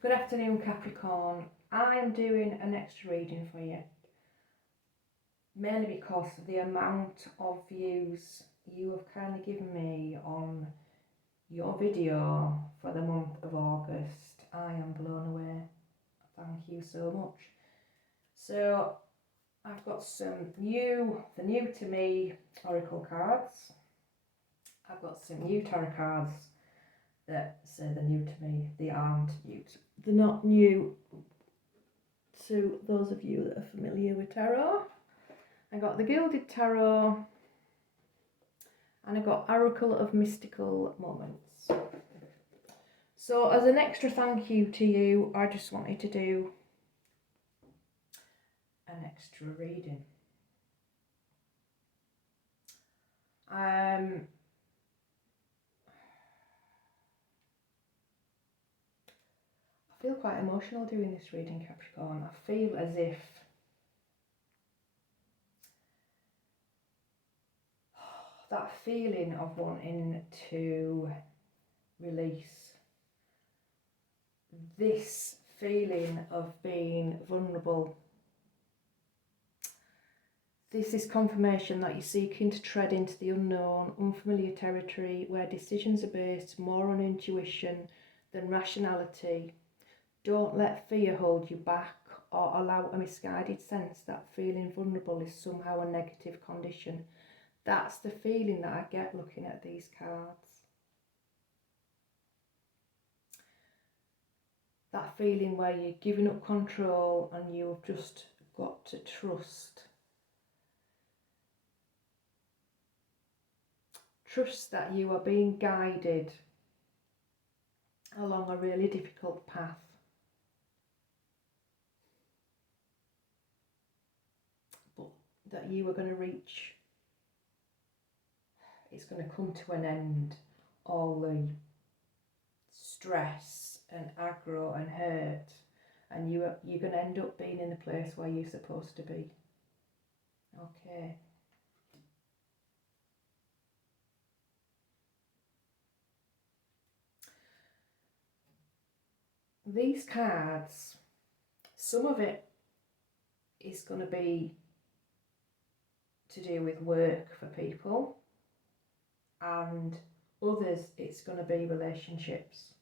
Good afternoon, Capricorn. I am doing an extra reading for you, mainly because of the amount of views you have kind of given me on your video for the month of August. I am blown away. Thank you so much. So I've got some the new to me oracle cards. I've got some new tarot cards that say they're new to me. They aren't new. They're not new to those of you that are familiar with tarot. I got the Gilded Tarot and I got Oracle of Mystical Moments. So as an extra thank you to you, I just wanted to do an extra reading. I feel quite emotional doing this reading, Capricorn. I feel as if that feeling of wanting to release, this feeling of being vulnerable, this is confirmation that you're seeking to tread into the unknown, unfamiliar territory where decisions are based more on intuition than rationality. Don't let fear hold you back or allow a misguided sense that feeling vulnerable is somehow a negative condition. That's the feeling that I get looking at these cards. That feeling where you're giving up control and you've just got to trust. Trust that you are being guided along a really difficult path. But that you are going to reach, it's going to come to an end, all the stress and aggro and hurt, and you're going to end up being in the place where you're supposed to be. Okay. These cards, some of it is going to be to do with work for people, and others it's going to be relationships.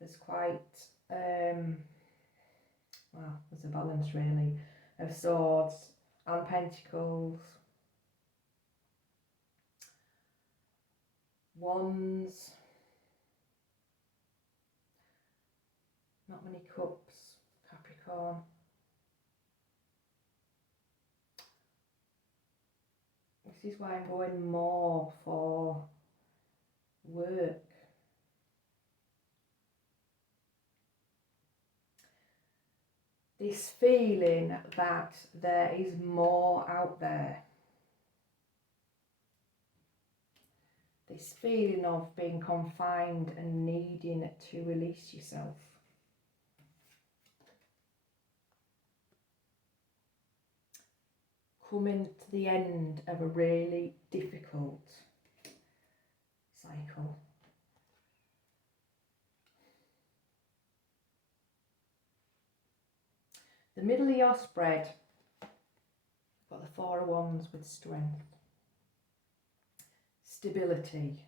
There's quite there's a balance really of swords and pentacles, wands, not many cups, Capricorn. This is why I'm going more for work. This feeling that there is more out there. This feeling of being confined and needing to release yourself. Coming to the end of a really difficult cycle. The middle of your spread, got the Four of Wands with strength, stability,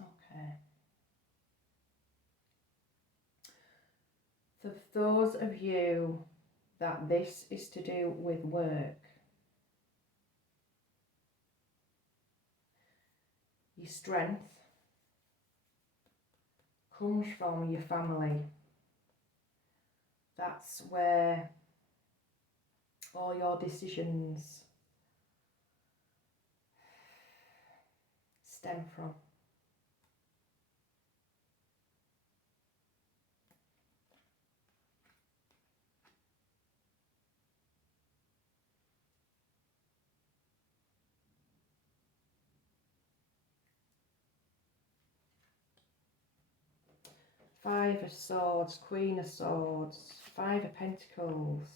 okay. For those of you that this is to do with work, your strength comes from your family. That's where all your decisions stem from. Five of Swords, Queen of Swords, Five of Pentacles,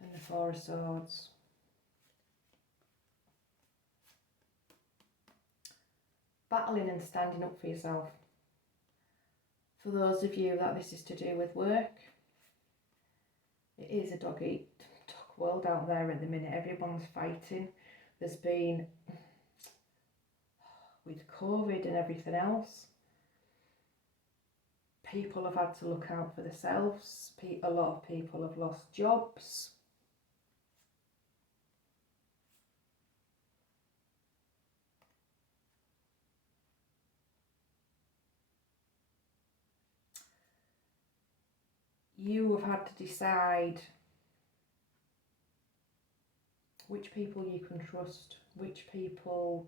and the Four of Swords. Battling and standing up for yourself. For those of you that this is to do with work, it is a dog eat dog world out there at the minute. Everyone's fighting. There's been, with COVID and everything else, people have had to look out for themselves. A lot of people have lost jobs. You have had to decide which people you can trust, which people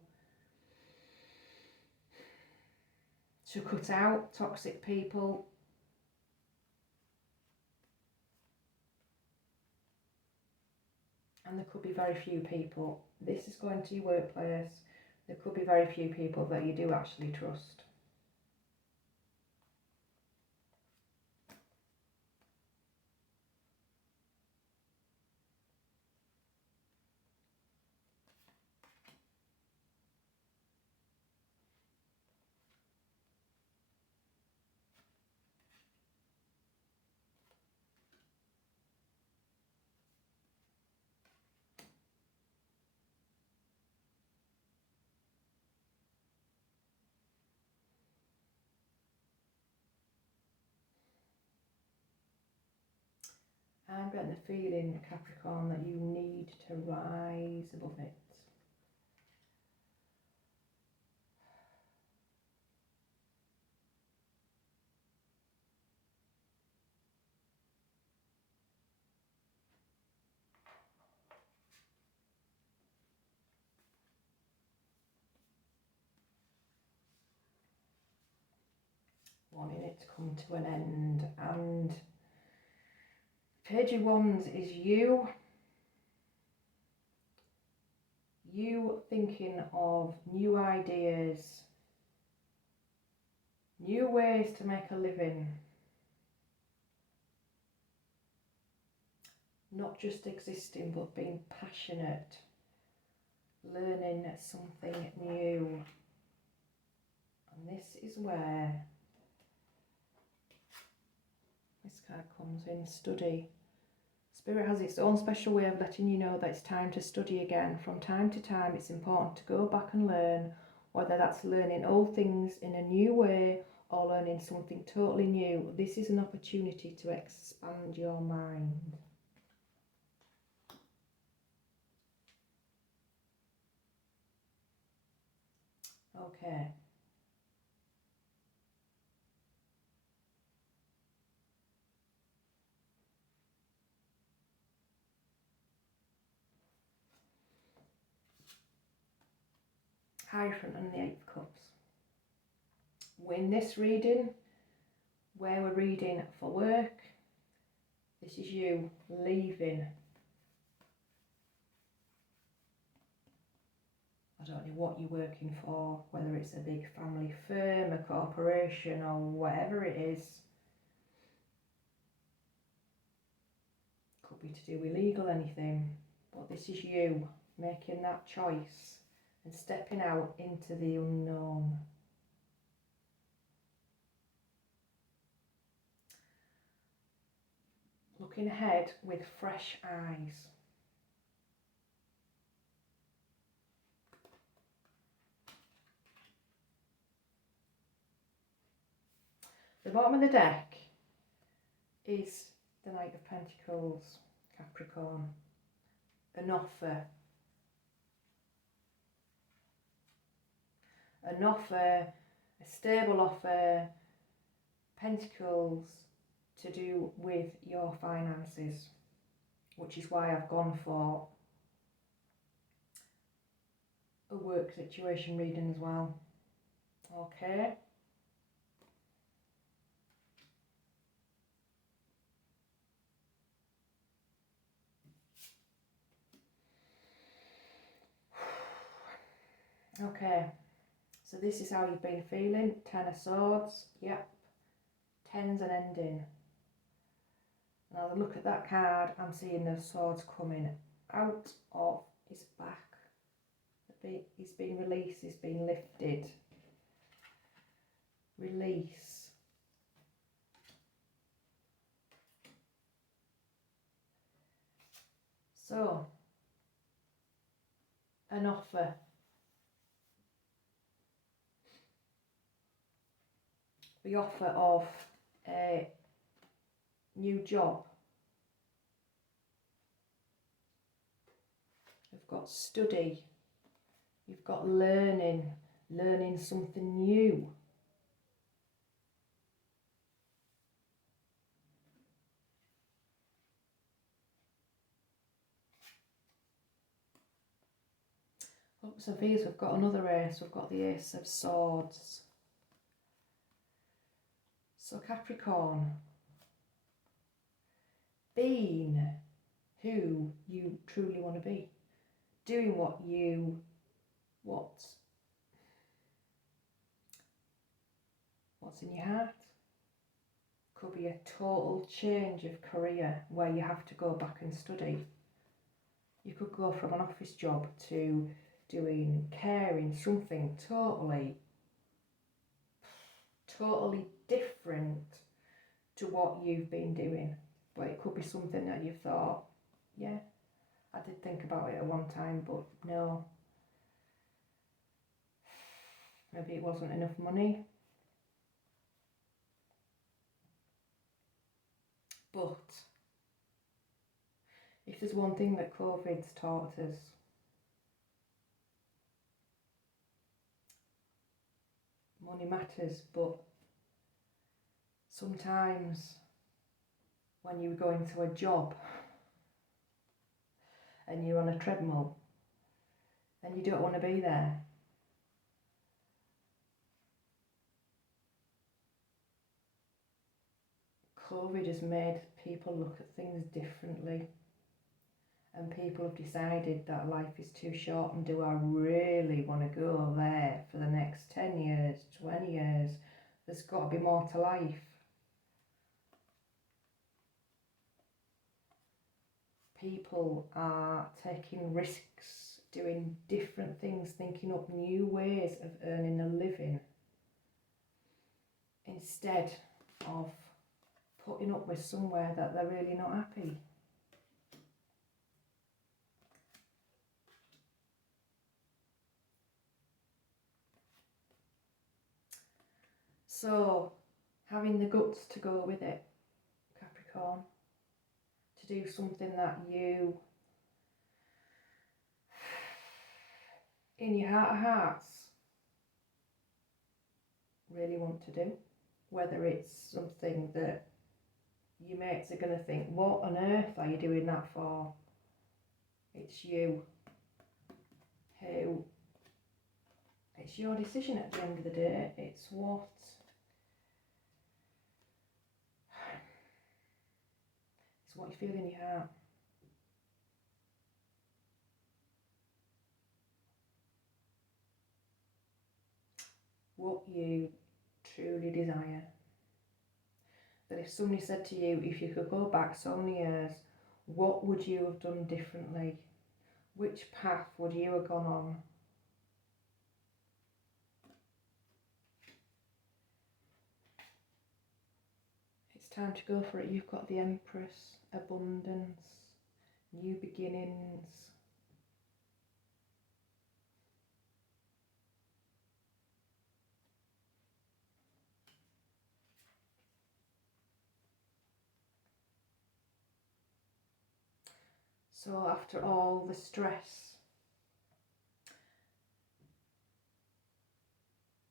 to cut out, toxic people. And there could be very few people. This is going to your workplace. There could be very few people that you do actually trust. I'm getting the feeling, Capricorn, that you need to rise above it. Wanting it to come to an end. And Page of Wands is you thinking of new ideas, new ways to make a living, not just existing but being passionate, learning something new. And this is where this card comes in, study. Spirit has its own special way of letting you know that it's time to study again. From time to time, it's important to go back and learn, whether that's learning old things in a new way or learning something totally new. This is an opportunity to expand your mind. Okay. Hierophant and the Eight of Cups. In this reading, where we're reading for work, this is you leaving. I don't know what you're working for, whether it's a big family firm, a corporation, or whatever it is. Could be to do with legal, anything. But this is you making that choice and stepping out into the unknown. Looking ahead with fresh eyes. The bottom of the deck is the Knight of Pentacles, Capricorn. An offer. An offer, a stable offer, Pentacles, to do with your finances, which is why I've gone for a work situation reading as well. Okay. Okay, So this is how you've been feeling. 10 of Swords, yep. 10's an ending. Now look at that card, I'm seeing the swords coming out of his back. He's been released, he's been lifted. Release. So, an offer. The offer of a new job. You've got study. You've got learning something new. Oh, so these, we've got another ace. We've got the Ace of Swords. So Capricorn, being who you truly want to be, doing what's in your heart. Could be a total change of career where you have to go back and study. You could go from an office job to doing caring, something totally different to what you've been doing. But it could be something that you've thought, yeah, I did think about it at one time, but no. Maybe it wasn't enough money. But if there's one thing that COVID's taught us, money matters, but sometimes when you go into a job and you're on a treadmill and you don't want to be there, COVID has made people look at things differently, and people have decided that life is too short, and do I really want to go there for the next 10 years, 20 years? There's got to be more to life. People are taking risks, doing different things, thinking up new ways of earning a living, instead of putting up with somewhere that they're really not happy. So, having the guts to go with it, Capricorn, to do something that you, in your heart of hearts, really want to do. Whether it's something that your mates are going to think, what on earth are you doing that for? It's you who, it's your decision at the end of the day. It's what you feel in your heart. What you truly desire. That if somebody said to you, if you could go back so many years, what would you have done differently? Which path would you have gone on? It's time to go for it. You've got the Empress, abundance, new beginnings. So after all the stress,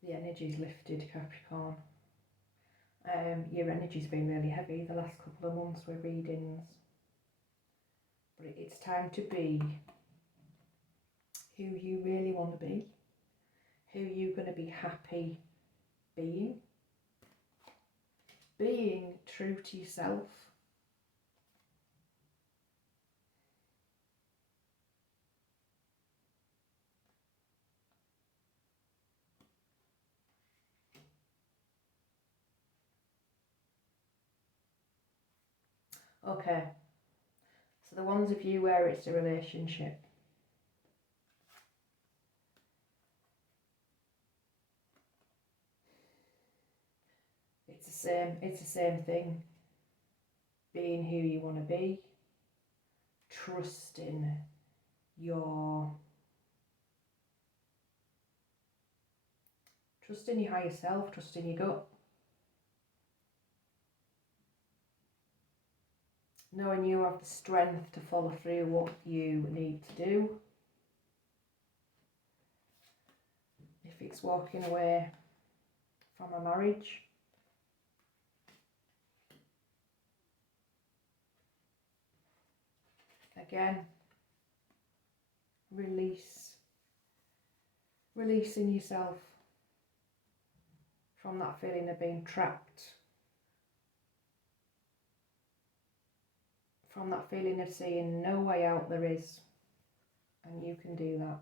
the energy's lifted, Capricorn. Your energy's been really heavy the last couple of months with readings. But it's time to be who you really want to be, who you're going to be happy being true to yourself. Okay, so the ones of you where it's a relationship. It's the same thing. Being who you want to be, trusting your higher self, trusting your gut. Knowing you have the strength to follow through what you need to do. If it's walking away from a marriage, again, releasing yourself from that feeling of being trapped, from that feeling of seeing no way out there is, and you can do that.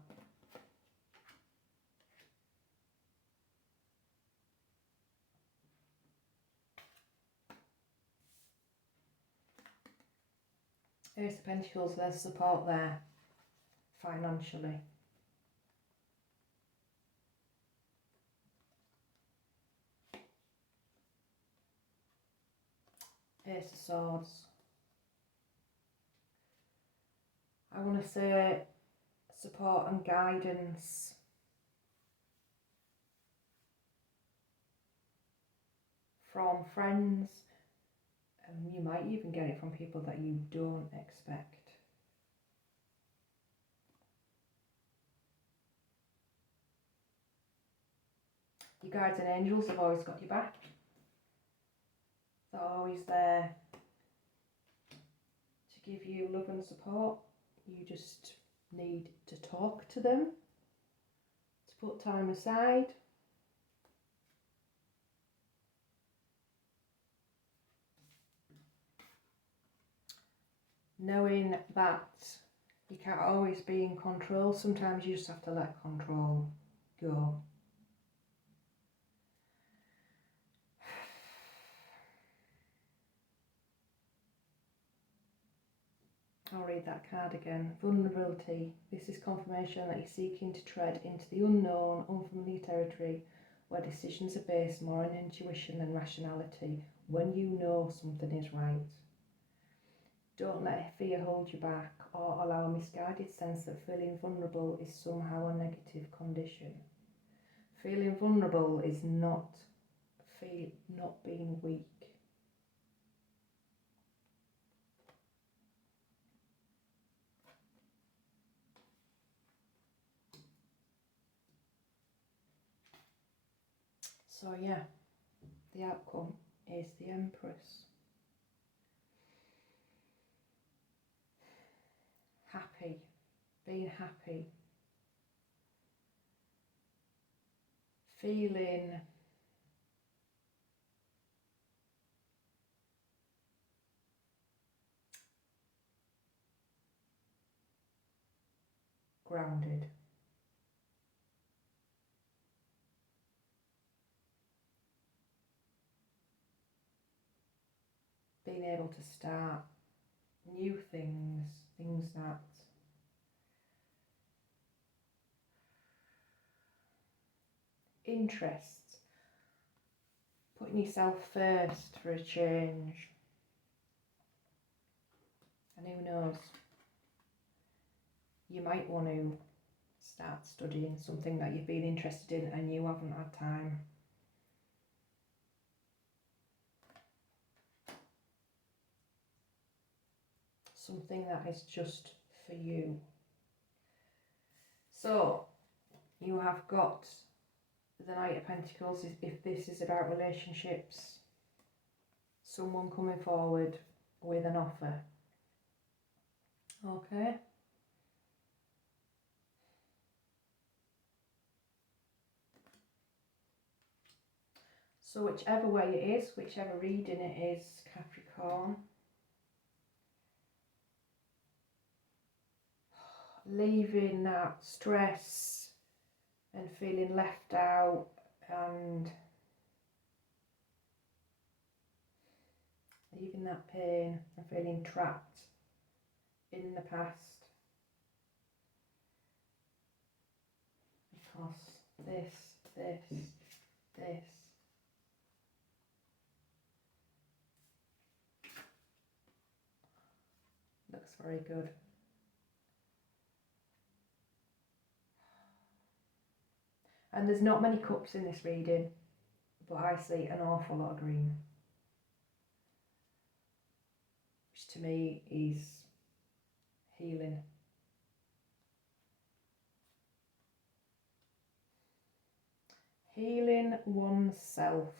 Ace of Pentacles, there's support there, financially. Ace of Swords. I want to say support and guidance. From friends. You might even get it from people that you don't expect. Your guides and angels have always got your back. They're always there to give you love and support. You just need to talk to them, to put time aside. Knowing that you can't always be in control, sometimes you just have to let control go. I'll read that card again. Vulnerability. This is confirmation that you're seeking to tread into the unknown, unfamiliar territory where decisions are based more on intuition than rationality, when you know something is right. Don't let fear hold you back or allow a misguided sense that feeling vulnerable is somehow a negative condition. Feeling vulnerable is not being weak. So yeah, the outcome is the Empress. Happy, being happy, feeling grounded. Being able to start new things, things that interests, putting yourself first for a change. And who knows, you might want to start studying something that you've been interested in and you haven't had time. Something that is just for you. So, you have got the Knight of Pentacles. If this is about relationships, someone coming forward with an offer. Okay. So whichever way it is, whichever reading it is, Capricorn, leaving that stress and feeling left out and leaving that pain and feeling trapped in the past. Because this looks very good. And there's not many cups in this reading, but I see an awful lot of green, which to me is healing. Healing oneself.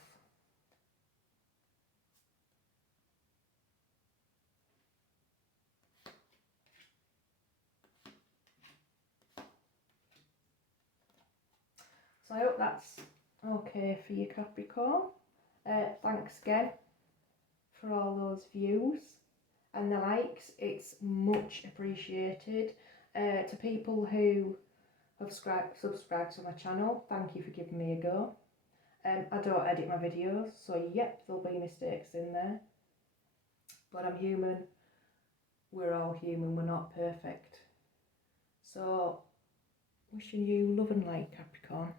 So I hope that's okay for you, Capricorn. Thanks again for all those views and the likes. It's much appreciated. To people who have subscribed to my channel, thank you for giving me a go. I don't edit my videos, so yep, there'll be mistakes in there. But I'm human. We're all human, we're not perfect. So, wishing you love and light, Capricorn.